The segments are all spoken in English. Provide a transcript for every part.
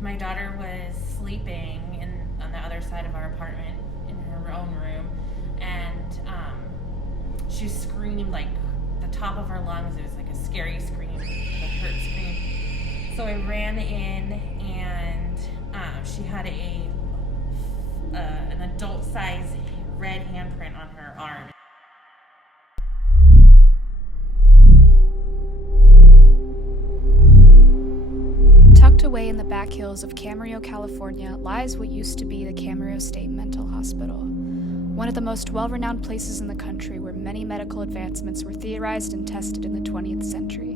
my daughter was sleeping on the other side of our apartment in her own room, and she screamed like the top of her lungs. It was like a scary scream, a hurt scream. So I ran in, and she had an adult-size red handprint on her arm. Tucked away in the back hills of Camarillo, California, lies what used to be the Camarillo State Mental Hospital, one of the most well-renowned places in the country where many medical advancements were theorized and tested in the 20th century.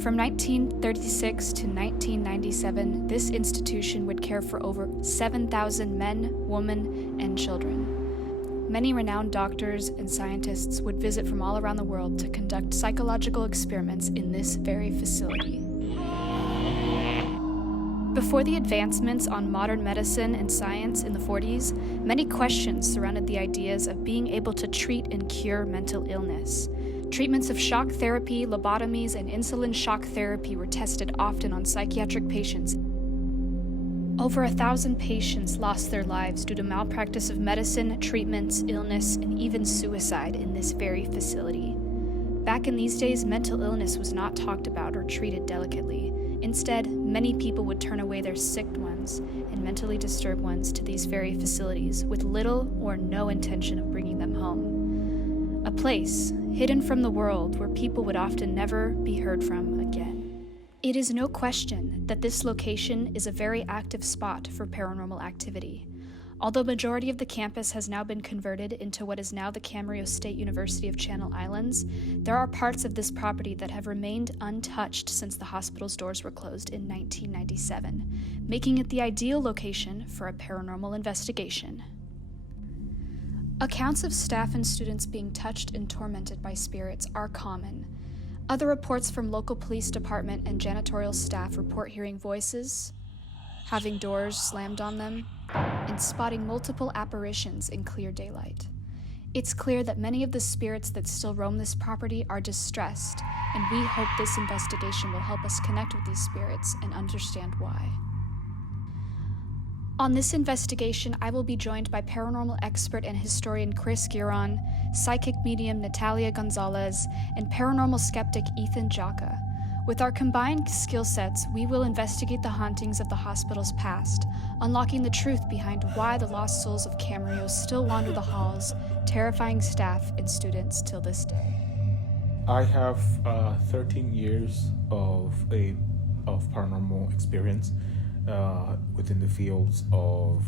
From 1936 to 1997, this institution would care for over 7,000 men, women, and children. Many renowned doctors and scientists would visit from all around the world to conduct psychological experiments in this very facility. Before the advancements on modern medicine and science in the 40s, many questions surrounded the ideas of being able to treat and cure mental illness. Treatments of shock therapy, lobotomies, and insulin shock therapy were tested often on psychiatric patients. Over 1,000 patients lost their lives due to malpractice of medicine, treatments, illness, and even suicide in this very facility. Back in these days, mental illness was not talked about or treated delicately. Instead, many people would turn away their sick ones and mentally disturbed ones to these very facilities with little or no intention of bringing them home. A place hidden from the world where people would often never be heard from again. It is no question that this location is a very active spot for paranormal activity. Although majority of the campus has now been converted into what is now the Camarillo State University of Channel Islands, there are parts of this property that have remained untouched since the hospital's doors were closed in 1997, making it the ideal location for a paranormal investigation. Accounts of staff and students being touched and tormented by spirits are common. Other reports from local police department and janitorial staff report hearing voices, having doors slammed on them, and spotting multiple apparitions in clear daylight. It's clear that many of the spirits that still roam this property are distressed, and we hope this investigation will help us connect with these spirits and understand why. On this investigation, I will be joined by paranormal expert and historian Chris Giron, psychic medium Natalia Gonzalez, and paranormal skeptic Ethan Jaka. With our combined skill sets, we will investigate the hauntings of the hospital's past, unlocking the truth behind why the lost souls of Camarillo still wander the halls, terrifying staff and students till this day. I have 13 years of paranormal experience within the fields of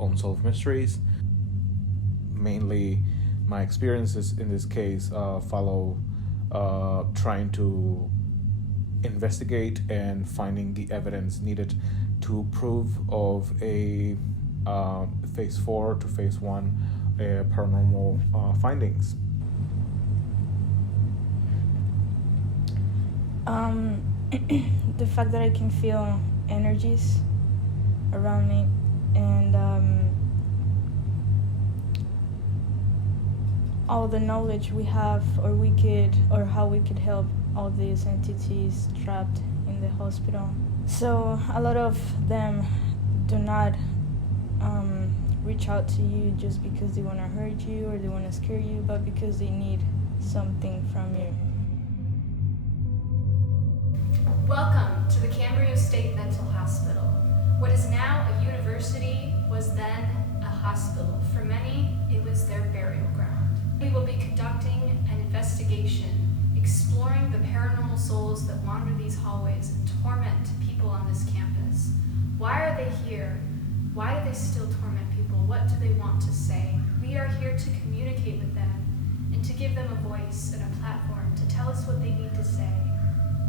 unsolved mysteries. Mainly, my experiences in this case follow trying to investigate and finding the evidence needed to prove of a phase 4 to phase 1 paranormal findings. The fact that I can feel energies around me, and all the knowledge we have, or how we could help all these entities trapped in the hospital. So a lot of them do not reach out to you just because they want to hurt you or they want to scare you, but because they need something from you. Welcome to the Camarillo State Mental Hospital. What is now a university was then a hospital. For many, it was their burial ground. We will be conducting an investigation exploring the paranormal souls that wander these hallways and torment people on this campus. Why are they here? Why do they still torment people? What do they want to say? We are here to communicate with them and to give them a voice and a platform to tell us what they need to say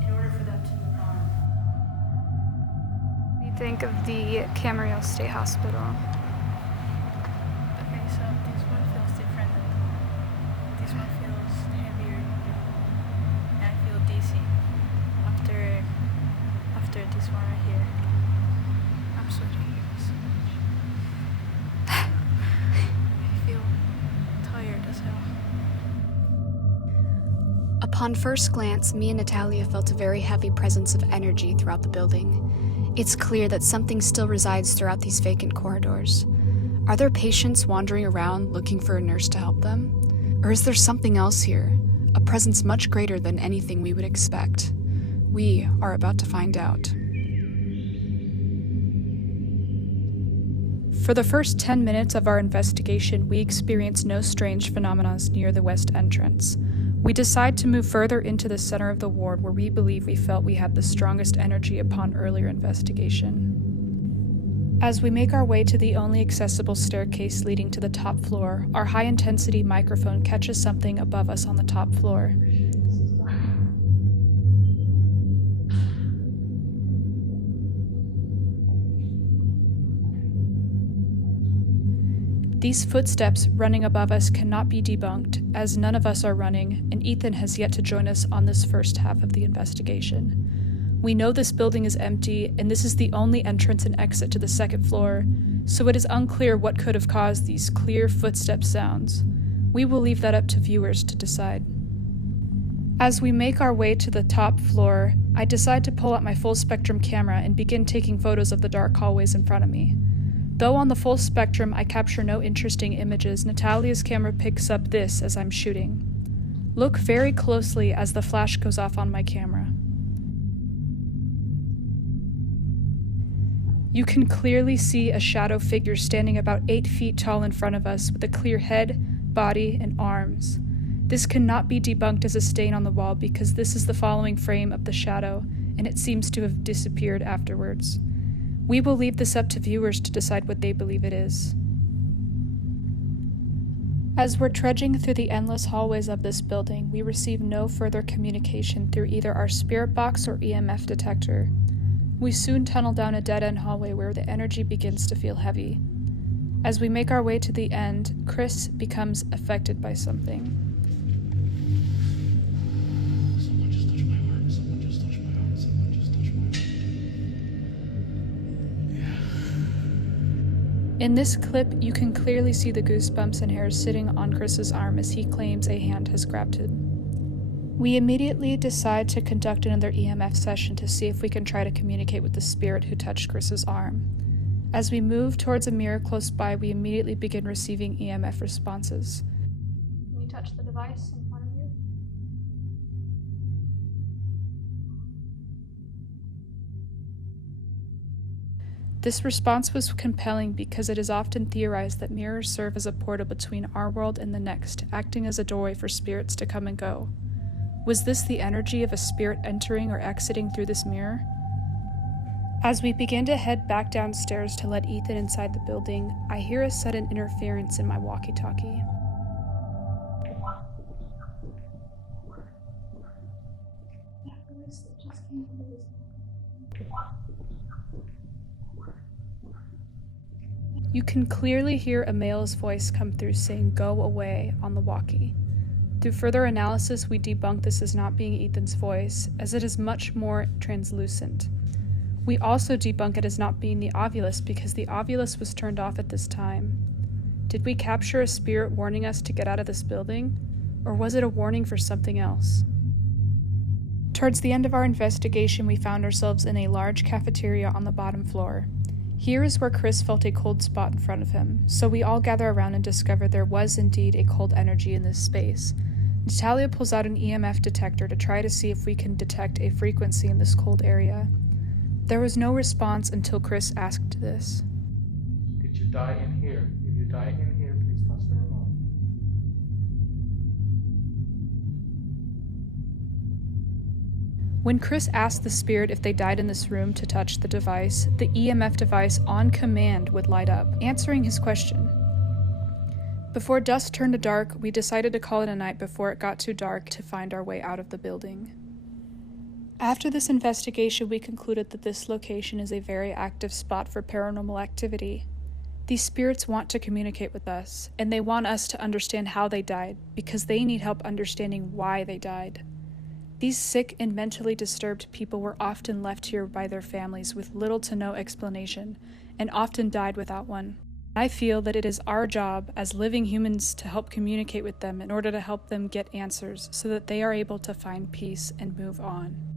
in order for them to move on. What do you think of the Camarillo State Hospital? Okay, so this one feels different. This one feels heavier, and I feel dizzy after this one right here. I'm sweating so much. I feel tired as hell. Upon first glance, me and Natalia felt a very heavy presence of energy throughout the building. It's clear that something still resides throughout these vacant corridors. Are there patients wandering around looking for a nurse to help them? Or is there something else here, a presence much greater than anything we would expect? We are about to find out. For the first 10 minutes of our investigation, we experienced no strange phenomena near the west entrance. We decide to move further into the center of the ward where we believe we felt we had the strongest energy upon earlier investigation. As we make our way to the only accessible staircase leading to the top floor, our high-intensity microphone catches something above us on the top floor. These footsteps running above us cannot be debunked, as none of us are running, and Ethan has yet to join us on this first half of the investigation. We know this building is empty, and this is the only entrance and exit to the second floor, so it is unclear what could have caused these clear footstep sounds. We will leave that up to viewers to decide. As we make our way to the top floor, I decide to pull out my full spectrum camera and begin taking photos of the dark hallways in front of me. Though on the full spectrum I capture no interesting images, Natalia's camera picks up this as I'm shooting. Look very closely as the flash goes off on my camera. You can clearly see a shadow figure standing about 8 feet tall in front of us with a clear head, body, and arms. This cannot be debunked as a stain on the wall because this is the following frame of the shadow, and it seems to have disappeared afterwards. We will leave this up to viewers to decide what they believe it is. As we're trudging through the endless hallways of this building, we receive no further communication through either our spirit box or EMF detector. We soon tunnel down a dead-end hallway where the energy begins to feel heavy. As we make our way to the end, Chris becomes affected by something. In this clip, you can clearly see the goosebumps and hairs sitting on Chris's arm as he claims a hand has grabbed him. We immediately decide to conduct another EMF session to see if we can try to communicate with the spirit who touched Chris's arm. As we move towards a mirror close by, we immediately begin receiving EMF responses. Can you touch the device in front of you? This response was compelling because it is often theorized that mirrors serve as a portal between our world and the next, acting as a doorway for spirits to come and go. Was this the energy of a spirit entering or exiting through this mirror? As we begin to head back downstairs to let Ethan inside the building, I hear a sudden interference in my walkie-talkie. You can clearly hear a male's voice come through saying, "Go away," on the walkie. Through further analysis, we debunk this as not being Ethan's voice, as it is much more translucent. We also debunk it as not being the Ovilus because the Ovilus was turned off at this time. Did we capture a spirit warning us to get out of this building? Or was it a warning for something else? Towards the end of our investigation, we found ourselves in a large cafeteria on the bottom floor. Here is where Chris felt a cold spot in front of him, so we all gather around and discover there was indeed a cold energy in this space. Natalia pulls out an EMF detector to try to see if we can detect a frequency in this cold area. There was no response until Chris asked this. Did you die in here? If you die in here, please touch the remote. When Chris asked the spirit if they died in this room to touch the device, the EMF device on command would light up, answering his question. Before dusk turned to dark, we decided to call it a night before it got too dark to find our way out of the building. After this investigation, we concluded that this location is a very active spot for paranormal activity. These spirits want to communicate with us, and they want us to understand how they died, because they need help understanding why they died. These sick and mentally disturbed people were often left here by their families with little to no explanation, and often died without one. I feel that it is our job as living humans to help communicate with them in order to help them get answers so that they are able to find peace and move on.